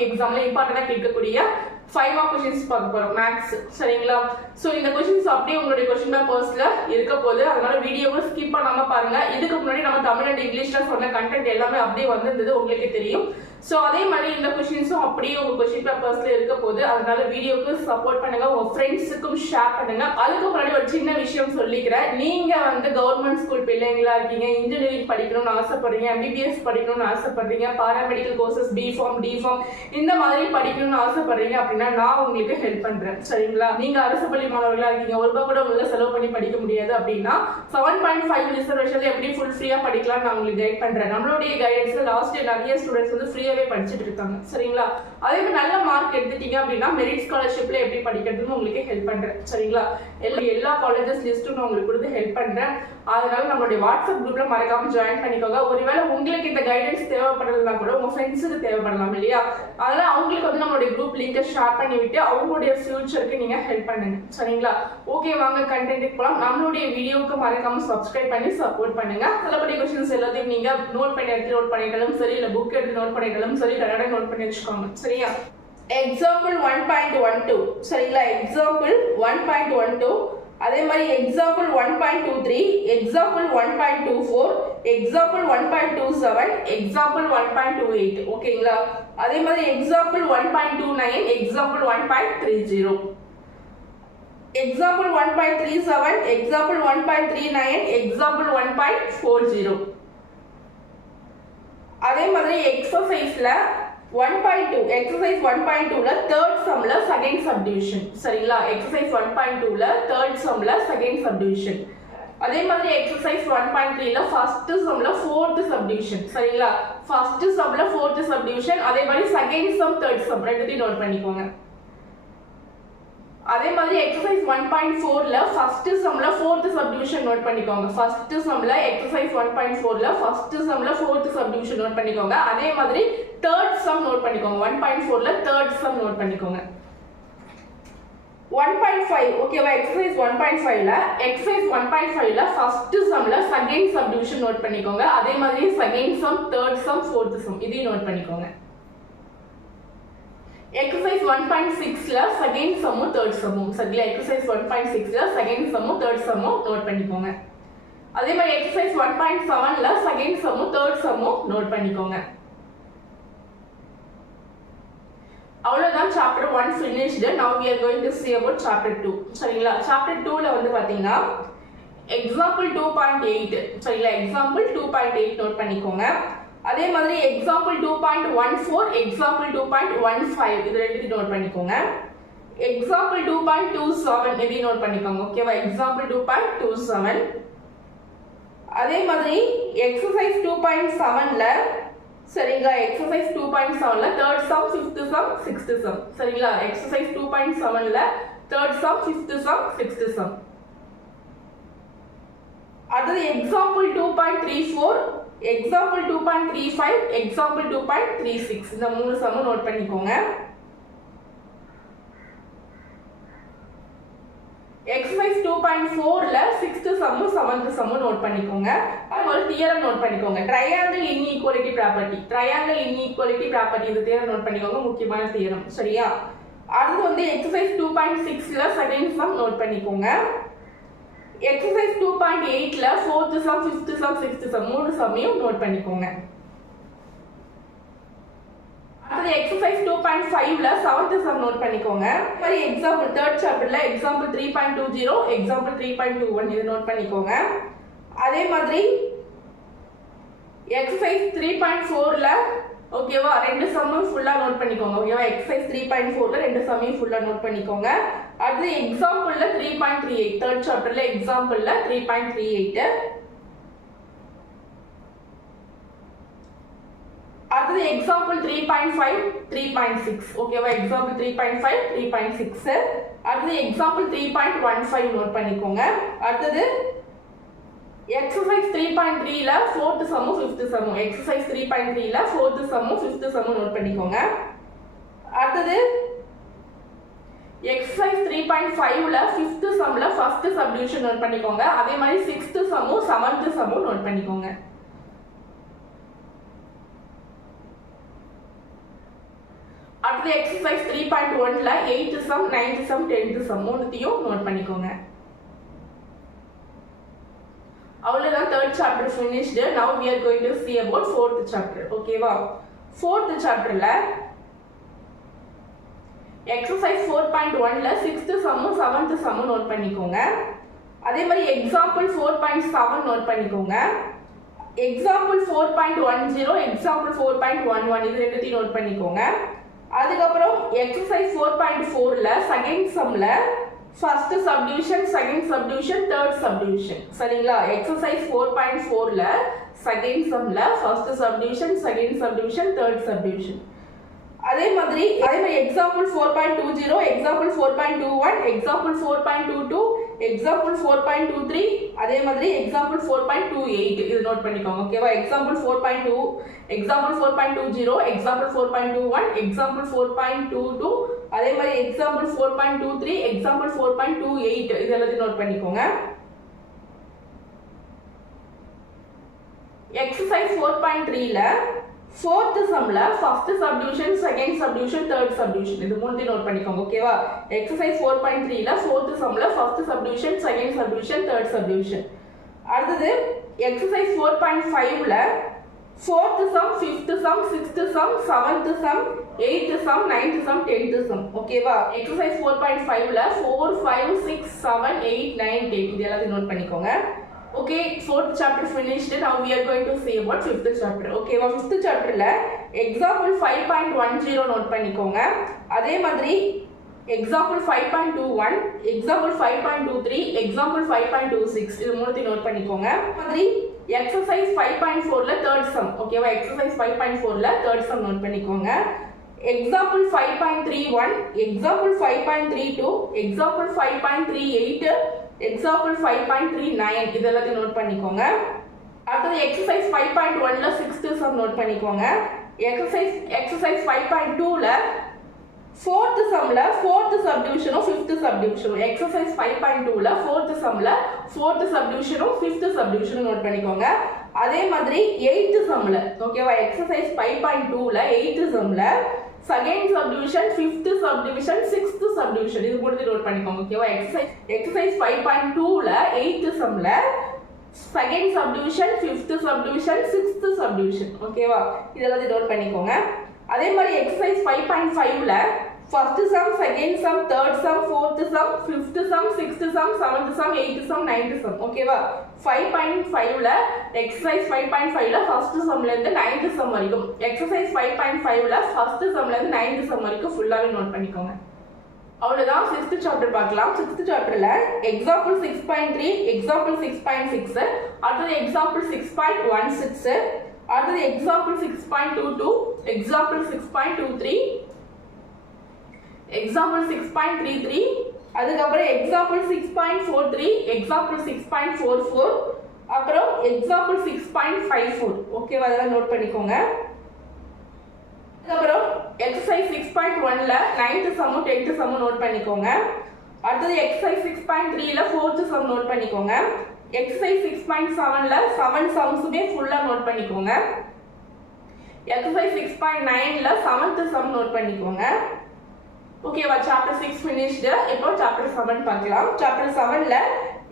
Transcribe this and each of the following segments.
Public எக்ஸாம்ல இம்பார்ட்டண்டா கேட்கக்கூடிய 5 mark questions பார்க்க போறோம் மேத்ஸ் சரிங்களா. சோ இந்த क्वेश्चंस அப்படியே உங்களுடைய क्वेश्चन பேப்பர்ஸ்ல இருக்க போகுது. அதனால வீடியோவை ஸ்கிப் பண்ணாம பாருங்க. இதுக்கு முன்னாடி நம்ம தமிழ் அண்ட் இங்கிலீஷ்ல சொன்ன கண்டென்ட் எல்லாமே அப்படியே வந்திருந்தது உங்களுக்கே தெரியும். சோ அதே மாதிரி இந்த क्वेश्चंसும் அப்படியே உங்க क्वेश्चन பேப்பர்ஸ்ல இருக்க போகுது. அதனால வீடியோக்கு சப்போர்ட் பண்ணுங்க, உங்க ஃப்ரெண்ட்ஸுக்கும் ஷேர் பண்ணுங்க. அதுக்கு முன்னாடி ஒரு சின்ன விஷயம் சொல்லிக்கிறேன். நீங்க கவர்மெண்ட் ஸ்கூல் பிள்ளைங்களா இருக்கீங்க, இன்ஜினியரிங் படிக்கணும்னு ஆசைப்படுறீங்க, எம்பிபிஎஸ் படிக்கணும்னு ஆசைப்படுறீங்க, பாராமெடிக்கல் கோர்சஸ் B.Pharm D.Pharm இந்த மாதிரி படிக்கணும்னு ஆசைப்படுறீங்க அப்படின்னா நான் உங்களுக்கு ஹெல்ப் பண்றேன் சரிங்களா. நீங்க அரசு பள்ளி மாணவர்களா இருக்கீங்க, ஒரு ரூபாய் கூட உங்களால செலவு பண்ணி படிக்க முடியாது அப்படின்னா 7.5 ரிசர்வேஷன்ல எப்படி ஃபுல் ஃப்ரீயா படிக்கலாம் நான் உங்களுக்கு கைட் பண்றேன். நம்மளுடைய கைடன்ஸ்ல லாஸ்ட் இயர் நிறைய ஸ்டூடெண்ட்ஸ் ஃப்ரீயாவே படிச்சுட்டு இருக்காங்க சரிங்களா. அதே மாதிரி நல்ல மார்க் எடுத்துட்டீங்க அப்படின்னா மெரிட் ஸ்காலர்ஷிப்ல எப்படி படிக்கிறதுன்னு உங்களுக்கு ஹெல்ப் பண்றேன் சரிங்களா. எல்லா காலேஜஸ் லிஸ்ட்டும் நான் உங்களுக்கு கொடுத்து ஹெல்ப் பண்றேன். அதனால நம்மளுடைய வாட்ஸ்அப் குரூப்ல மறக்காம ஜாயின் பண்ணிக்கோங்க. ஒருவேளை உங்களுக்கு இந்த கைடன்ஸ் தேவைப்படலன்னா கூட உங்க ஃப்ரெண்ட்ஸுக்கு தேவைப்படலாம் இல்லையா. அதனால அவங்களுக்கு நம்மளுடைய குரூப் லிங்கை ஷேர் பண்ணி விட்டு அவங்களுடைய ஃபியூச்சருக்கு நீங்க ஹெல்ப் பண்ணுங்க சரிங்களா. ஓகே வாங்க கண்டென்ட் போலாம். நம்மளுடைய வீடியோக்கு மறக்காம சப்ஸ்கிரைப் பண்ணி சப்போர்ட் பண்ணுங்க. சிலபடி क्वेश्चंस எல்லாத்தையும் நீங்க நோட் பண்ணி எடுத்து நோட் பண்ணிட்டாலும் சரி, இல்ல புக் எடுத்து நோட் பண்ணிட்டாலும் சரி, கடகட நோட் பண்ணி வச்சுக்கோங்க சரியா. எக்ஸாம்பிள் 1.12 சரிங்களா. எக்ஸாம்பிள் 1.12 அதே மாதிரி எக்ஸாம்பிள் 1.23, எக்ஸாம்பிள் 1.24, எக்ஸாம்பிள் 1.27, எக்ஸாம்பிள் 1.28 ஓகேங்களா. அதே மாதிரி example 1.29, example 1.30, example 1.37, example 1.39, example 1.40. அதே மாதிரி எக்ஸசைஸ்ல 1.2 எக்ஸசைஸ் 1.2ல தேர்ட் சம்ல செகண்ட் சப்டிவிஷன் சரிங்களா. எக்ஸசைஸ் 1.2ல தேர்ட் சம்ல செகண்ட் சப்டிவிஷன். அதே மாதிரி எக்ஸசைஸ் 1.3ல ஃபர்ஸ்ட் சம்ல ஃபோர்த் சப்டிவிஷன் சரிங்களா. ஃபர்ஸ்ட் சம்ல ஃபோர்த் சப்டிவிஷன், அதே மாதிரி செகண்ட் சம் தேர்ட் சம் ரெண்டுத்தையும் நோட் பண்ணிக்கோங்க. அதே மாதிரி எக்ஸசைஸ் 1.4ல ஃபர்ஸ்ட் சம்ல ஃபோர்த் சப்டிவிஷன் நோட் பண்ணிக்கோங்க. ஃபர்ஸ்ட் சம்ல எக்ஸசைஸ் 1.4ல ஃபர்ஸ்ட் சம்ல ஃபோர்த் சப்டிவிஷன் நோட் பண்ணிக்கோங்க. அதே மாதிரி தேர்ட் சம் நோட் பண்ணிக்கோங்க. 1.4ல தேர்ட் சம் நோட் பண்ணிக்கோங்க. 1.5 ஓகேவா. எக்ஸசைஸ் 1.5ல எக்ஸசைஸ் 1.5ல ஃபர்ஸ்ட் சம்ல செகண்ட் சப்டிவிஷன் நோட் பண்ணிக்கோங்க. அதே மாதிரி second sum third sum fourth sum இதையும் நோட் பண்ணிக்கோங்க. எக்ஸசைஸ் 1.6ல செகண்ட் சம்மும் தேர்ட் சம்மும் சரிங்களா. எக்ஸசைஸ் 1.6ல செகண்ட் சம்மும் தேர்ட் சம்மும் நோட் பண்ணிக்கோங்க. அதே மாதிரி எக்ஸசைஸ் 1.7ல செகண்ட் சம்மும் தேர்ட் சம்மும் நோட் பண்ணிக்கோங்க. அவ்வளவுதான் chapter 1 finished. Now we are going to see about chapter 2 சரிங்களா. சாப்டர் 2ல பாத்தீங்கன்னா எக்ஸாம்பிள் 2.8 சரிங்களா. எக்ஸாம்பிள் 2.8 நோட் பண்ணிக்கோங்க. அதே மாதிரி எக்ஸாம்பிள் 2.14, எக்ஸாம்பிள் 2.15 இது ரெண்டுத்தையும் நோட் பண்ணிக்கோங்க. எக்ஸாம்பிள் 2.27 இதையும் நோட் பண்ணிக்கோங்க ஓகேவா. எக்ஸாம்பிள் 2.27 அதே மாதிரி எக்ஸசைஸ் 2.7ல சரிங்களா. எக்ஸசைஸ் 2.7ல third sum fifth sum sixth sum சரிங்களா. எக்ஸசைஸ் 2.7ல third sum fifth sum sixth sum. அடுத்து எக்ஸாம்பிள் 2.34, எக்ஸாம்பிள் 2.35, எக்ஸாம்பிள் 2.36 இந்த மூணு சம் நோட் பண்ணிக்கோங்க. எக்ஸசைஸ் 2.4ல 6th sum 7th sum note பண்ணிக்கோங்க. ஒரு தியரம் நோட் பண்ணிக்கோங்க. Triangle inequality property, triangle inequality property இந்த தியரம் நோட் பண்ணிக்கோங்க. முக்கியமான தியரம் சரியா. அடுத்து எக்ஸசைஸ் 2.6ல செகண்ட் சம் நோட் பண்ணிக்கோங்க. எக்ஸசைஸ் 2.8ல fourth sum fifth sum sixth some மூணு சம்மையும் நோட் பண்ணிக்கோங்க. அடுத்து எக்ஸசைஸ் 2.5ல 7th சம் நோட் பண்ணிக்கோங்க. மாதிரி எக்ஸாம்பிள் தேர்ட் சாப்டர்ல எக்ஸாம்பிள் 3.20, எக்ஸாம்பிள் 3.21 இது நோட் பண்ணிக்கோங்க. அதே மாதிரி எக்ஸசைஸ் 3.4ல ஓகேவா ரெண்டு சம்மும் ஃபுல்லா நோட் பண்ணிக்கோங்க ஓகேவா. எக்ஸசைஸ் 3.4ல ரெண்டு சம்மையும் ஃபுல்லா நோட் பண்ணிக்கோங்க. அடுத்து எக்ஸாம்பிள்ல 3.38 தேர்ட் சாப்டர்ல எக்ஸாம்பிள்ல 3.38. அடுத்து எக்ஸாம்பிள் 3.5 3.6 ஓகேவா. எக்ஸாம்பிள் 3.5 3.6. அடுத்து எக்ஸாம்பிள் 3.15 நோட் பண்ணிக்கோங்க. அடுத்து எக்ஸசைஸ் 3.3ல ஃபோர்த் சம்மும் ஃபிஃப்த் சம்மும் எக்ஸசைஸ் 3.3ல ஃபோர்த் சம்மும் ஃபிஃப்த் சம்மும் நோட் பண்ணிக்கோங்க. அடுத்து எக்ஸசைஸ் 3.5ல ஃபிஃப்த் சம்ல ஃபர்ஸ்ட் சப்டிவிஷன் நோட் பண்ணிக்கோங்க. அதே மாதிரி 6th சம்மும் 7th சம்மும் நோட் பண்ணிக்கோங்க. அடுத்து எக்ஸசைஸ் 3.1ல 8th sum 9th sum 10th sum மூணுத்தையும் நோட் பண்ணிக்கோங்க. அவ்வளவுதான் third chapter finished. Now we are going to see about fourth chapter. ஓகேவா? fourth chapterல exercise 4.1ல 6th sum 7th sum note பண்ணிக்கோங்க. அதே மாதிரி example 4.7 நோட் பண்ணிக்கோங்க. example 4.10 example 4.11 இது ரெண்டுத்தையும் நோட் பண்ணிக்கோங்க. அதுக்கப்புறம் exercise 4.4ல செகண்ட் சம்ல first subdivision, second subdivision, third subdivision. சரிங்களா? exercise 4.4ல second sumல first subdivision, second subdivision, third subdivision. அதே மாதிரி example 4.20, example 4.21, example 4.22, example 4.23, அதே மாதிரி example 4.28 இது நோட் பண்ணிக்கோங்க. ஓகேவா? example 4.2, example 4.20, example 4.21, example 4.22, அதே மாதிரி example 4.23, example 4.28 இது எல்லாத்தையும் நோட் பண்ணிக்கோங்க. exercise 4.3ல fourth sumல first subdivision, second subdivision, third subdivision இது மூணுத்தையும் நோட் பண்ணிக்கோங்க. ஓகேவா? exercise 4.3ல fourth sumல first subdivision, second subdivision, third subdivision. அடுத்தது exercise 4.5ல fourth sum, fifth sum, sixth sum, seventh sum, eighth sum, ninth sum, 10th sum. ஓகேவா? exercise 4.5ல 4, 5, 6, 7, 8, 9, 10 இது எல்லாத்தையும் note பண்ணிக்கோங்க. Okay, fourth chapter finished. Now we are going to see about fifth chapter. Okay, fifth chapterல example 5.10 note பண்ணிக்கோங்க. அதே மாதிரி example 5.21, example 5.23, example 5.26 இது மூணுத்தையும் நோட் பண்ணிக்கோங்க. மாதிரி exercise 5.4ல third sum. ஓகேவா? exercise 5.4ல third sum நோட் பண்ணிக்கோங்க. example 5.31, example 5.32, example 5.38, example 5.39 இது எல்லாத்தையும் நோட் பண்ணிக்கோங்க. அடுத்து exercise 5.1ல 6th sum நோட் பண்ணிக்கோங்க. exercise 5.2ல fourth sumல fourth subdivision fifth subdivision. exercise 5.2ல fourth sumல fourth subdivision fifth subdivision note பண்ணிக்கோங்க. அதே மாதிரி 8th sumல ஓகேவா? exercise 5.2ல 8th sumல second subdivision, fifth subdivision, sixth subdivision இது மூணுத்தையும் நோட் பண்ணிக்கோங்க. ஓகேவா? exercise 5.2ல 8th sumல second subdivision, fifth subdivision, sixth subdivision. ஓகேவா? இதெல்லாம் நோட் பண்ணிக்கோங்க. அதே மாதிரி exercise 5.5ல first sum, second sum, third sum, fourth sum, fifth sum, sixth sum, seventh sum, eighth sum, ninth sum. ஓகேவா? 5.5ல exercise 5.5ல first sumல இருந்து 9th sum வரைக்கும், exercise 5.5ல first sumல இருந்து 9th sum வரைக்கும் ஃபுல்லாவே நோட் பண்ணிக்கோங்க. அவ்வளவுதான். 6th chapter பார்க்கலாம். 6th chapterல example 6.3, example 6.6, அடுத்து example 6.16, அடுத்து example 6.22, example 6.23, example 6.33, அதுக்கப்புறம் example 6.43, example 6.44, அப்புறம் example 6.54. ஓகேவா? அதெல்லாம் நோட் பண்ணிக்கோங்க. அதுக்கப்புறம் exercise 6.1ல 9th sum 10th sum note பண்ணிக்கோங்க. அடுத்தது exercise 6.3ல 4th sum நோட் பண்ணிக்கோங்க. exercise 6.7ல 7 sumsமே ஃபுல்லா நோட் பண்ணிக்கோங்க. exercise 6.9ல 7th sum நோட் பண்ணிக்கோங்க. ஓகேவா? chapter 6 finished. இப்போ chapter 7 பார்க்கலாம். chapter 7ல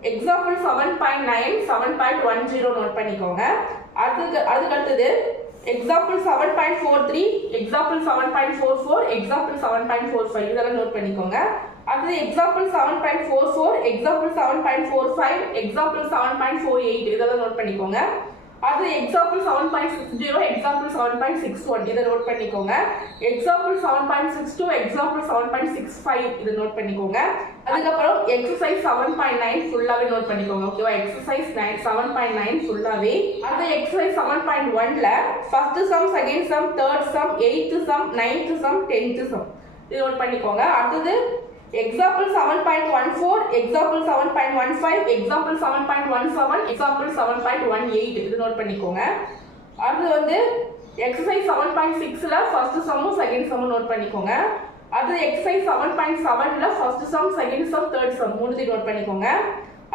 example 7.9, 7.10 நோட் பண்ணிக்கோங்க. அதுக்கு example 7.43, example 7.44, example 7.45 இதெல்லாம் நோட் பண்ணிக்கோங்க. அடுத்து example 7.44, example 7.45, example 7.48 இதெல்லாம் நோட் பண்ணிக்கோங்க. அடுத்து example 7.60, example 7.61 இதை நோட் பண்ணிக்கோங்க. example 7.62, example 7.65 இதை நோட் பண்ணிக்கோங்க. அதுக்கப்புறம் exercise 7.9 ஃபுல்லாவே நோட் பண்ணிக்கோங்க. ஓகேவா? exercise 7.9 ஃபுல்லாவே. அடுத்து exercise 7.1ல first sum, second sum, third sum, 8th sum, 9th sum, 10th sum இது நோட் பண்ணிக்கோங்க. அடுத்து example 7.14, example 7.15, example 7.17, example 7.18 இது நோட் பண்ணிக்கோங்க. அடுத்து exercise 7.6ல first sum second sum note பண்ணிக்கோங்க. அடுத்து exercise 7.7ல first sum, second sum, third sum மூணுத்தையும் நோட் பண்ணிக்கோங்க.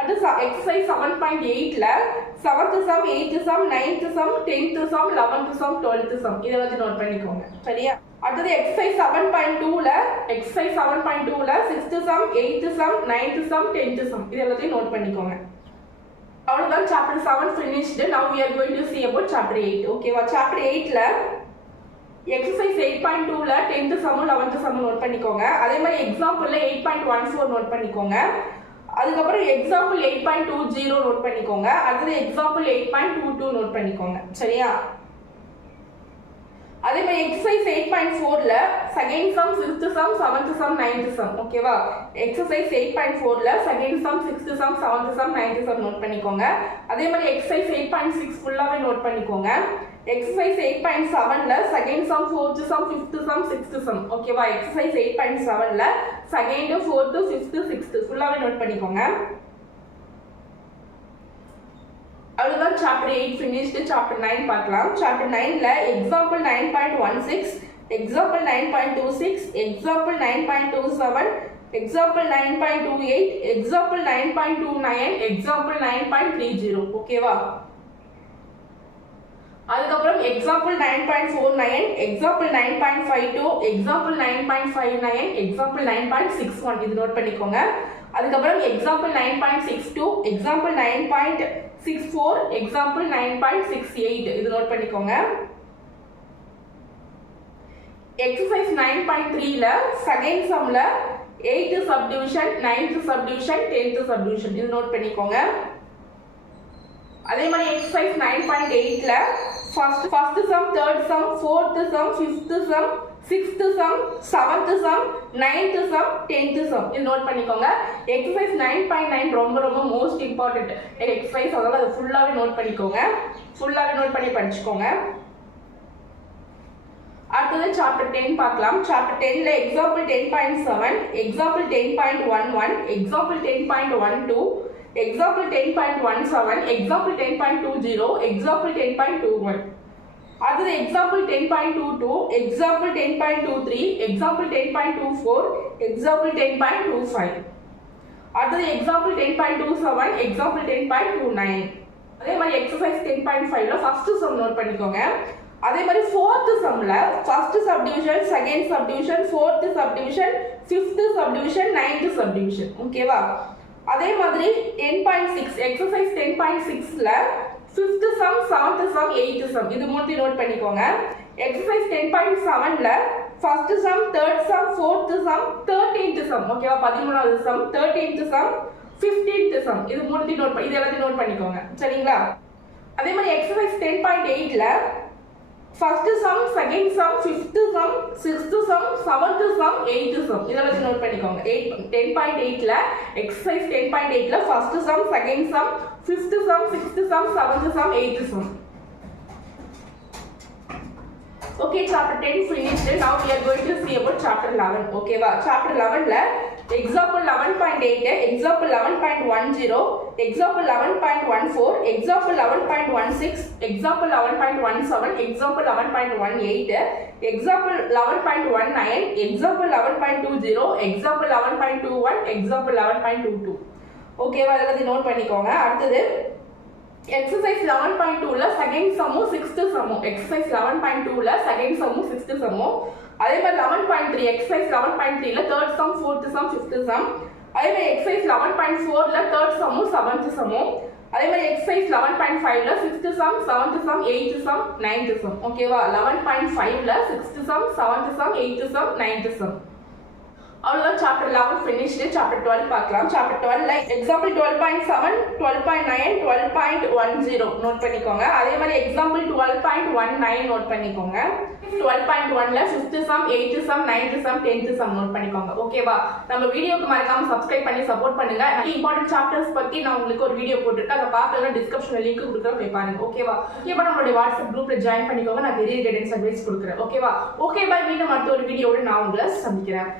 அடுத்து எக்ஸசைஸ் 7.8ல 7th sum 8th sum 9th sum 10th sum 11th sum 12th sum இத வந்து நோட் பண்ணிக்கோங்க சரியா. அடுத்து எக்ஸசைஸ் 7.2ல 6th sum 8th sum 9th sum 10th sum இத எல்லாத்தையும் நோட் பண்ணிக்கோங்க. அவ்வளவுதான் chapter 7 finished. Now we are going to see about chapter 8. ஓகேவா. chapter 8ல எக்ஸசைஸ் 8.2ல 10th sum 11th sum note பண்ணிக்கோங்க. அதே மாதிரி எக்ஸாம்பிள்ல 8.14 நோட் பண்ணிக்கோங்க. அதுக்கப்புறம் எக்ஸாம்பிள் 8.20 நோட் பண்ணிக்கோங்க. அடுத்து எக்ஸாம்பிள் 8.22 நோட் பண்ணிக்கோங்க சரியா. அதே மாதிரி எக்ஸசைஸ் 8.4ல second sum 6th sum 7th sum 9th sum ஓகேவா. எக்ஸசைஸ் 8.4ல second sum 6th sum 7th sum 9th sum note பண்ணிக்கோங்க. அதே மாதிரி எக்ஸசைஸ் 8.6 ஃபுல்லாவே நோட் பண்ணிக்கோங்க. எக்ஸசைஸ் 8.7ல second sum 4th sum 5th sum 6th sum ஓகேவா. எக்ஸசைஸ் 8.7ல செகண்ட் 4th 5th 6th ஃபுல்லாவே நோட் பண்ணிக்கோங்க. அவ்வளவுதான் chapter 8 finished. chapter 9 பார்க்கலாம். chapter 9ல example 9.16 example 9.26 example 9.27 example 9.28 example 9.29 example 9.30 ஓகேவா. அதுக்கப்புறம் example 9.49 example 9.52 example 9.59 example 9.61 இது நோட் பண்ணிக்கோங்க. அதுக்கப்புறம் example 9.62 example 9.64 example 9.68 இது நோட் பண்ணிக்கோங்க. exercise 9.3ல செகண்ட் சம்ல 8th subdivision 9th subdivision 10th subdivision இது நோட் பண்ணிக்கோங்க. அதே மாதிரி exercise 9.8ல first sum third sum fourth sum fifth sum sixth sum seventh sum ninth sum 10th sum இது நோட் பண்ணிக்கோங்க. exercise 9.9 ரொம்ப ரொம்ப மோஸ்ட் இம்பார்ட்டன்ட் எக்ஸசைஸ் அதனால அது ஃபுல்லாவே நோட் பண்ணிக்கோங்க. ஃபுல்லாவே நோட் பண்ணி படிச்சுக்கோங்க. அடுத்தது chapter 10 பார்க்கலாம். chapter 10ல example 10.7 example 10.11 example 10.12 example 10.17 example 10.20 example 10.21 அடுத்தது example 10.22 example 10.23 example 10.24 example 10.25 அடுத்தது example 10.27 example 10.29 அதே மாதிரி exercise 10.5ல first sum நோட் பண்ணிக்கோங்க. அதே மாதிரி fourth sumல first subdivision second subdivision fourth subdivision fifth subdivision ninth subdivision ஓகேவா. அதே மாதிரி 10.6 exercise 10.6ல 5th sum 7th sum 8th sum இது மூணுத்தையும் நோட் பண்ணிக்கோங்க. exercise 10.7ல first sum third sum fourth sum 13th sum ஓகேவா. 13வது sum 13th sum 15th sum இது மூணுத்தையும் note இது எல்லாத்தையும் நோட் பண்ணிக்கோங்க சரிங்களா. அதே மாதிரி exercise 10.8ல first sum second sum fifth sum sixth sum seventh sum eighth sum இதெல்லாம் நோட் பண்ணிக்கோங்க. 10.8ல exercise 10.8ல first sum second sum fifth sum sixth sum seventh sum eighth sum okay. chapter 10 finished. Now we are going to see about chapter 11 okay va. chapter 11ல example 11.8 example 11.10 example 11.14 example 11.16 example 11.17 example 11.18 example 11.19 example 11.20 example 11.21 example 11.22 ஓகேவா. அதெல்லாம் note பண்ணிக்கோங்க. அடுத்தது exercise 11.2ல second சம்மும் 6th சம்மும் exercise 11.2ல second சம்மும் 6th சம்மும் அதே மாதிரி 11.3 exercise 11.3ல third sum fourth sum fifth sum அதே மாதிரி exercise 11.4ல third sumமும் 7th சம்மும் அதே மாதிரி exercise 11.5ல 6th sum 7th sum 8th sum 9th sum ஓகேவா. 11.5ல 6th sum 7th sum 8th sum 9th sum அவ்வளவுதான். chapter 11 finished. chapter 12 பார்க்கலாம். chapter 12ல example 12.7 12.9 12.10 நோட் பண்ணிக்கோங்க. அதே மாதிரி example 12.19 நோட் பண்ணிக்கோங்க. 12.1ல 5th sum 8th sum 9th sum 10th sum note பண்ணிக்கோங்க ஓகேவா. நம்ம வீடியோக்கு மறக்காம சப்ஸ்கிரைப் பண்ணி சப்போர்ட் பண்ணுங்க. இம்பார்ட்டன்ட் சாப்டர்ஸ் பத்தி நான் உங்களுக்கு ஒரு வீடியோ போட்டுருக்கேன். அதை பார்க்கலன்னா டிஸ்கிரிப்ஷன்ல லிங்க் கொடுக்குறேன் போய் பாருங்க ஓகேவா. இப்போ நம்மளுடைய வாட்ஸ்அப் குரூப்ல ஜாயின் பண்ணிக்கோங்க. நான் பெரிய கைடன்ஸ் அட்வைஸ் கொடுக்குறேன் ஓகேவா. Okay bye. மீண்டும் அடுத்த ஒரு வீடியோட நான் உங்களை சந்திக்கிறேன்.